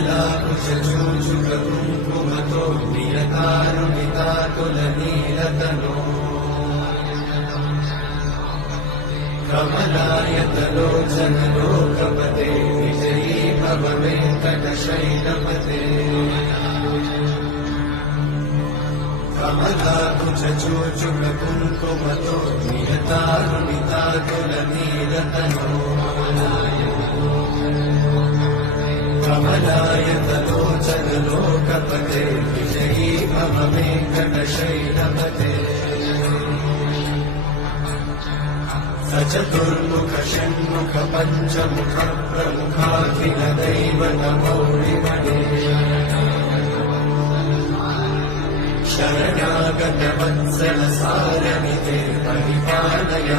कमलाकुचूचुककुङ्कुमतो नियतारुणितातुलनीलतनो कमलायतलोचनलोकपते विजयी भव वेङ्कटशैलपते कमलाकुचूचुककुङ्कुमतो नियतारुणितातुलनीलतनो कमलायतलोचनलोकपते विजयी भव वेङ्कटशैलपते सचतुर्मुख षण्मुख पञ्चमुख प्रमुखाखिल दैवतमौलिमणे शरणागत वत्सल सारमिते परिपालय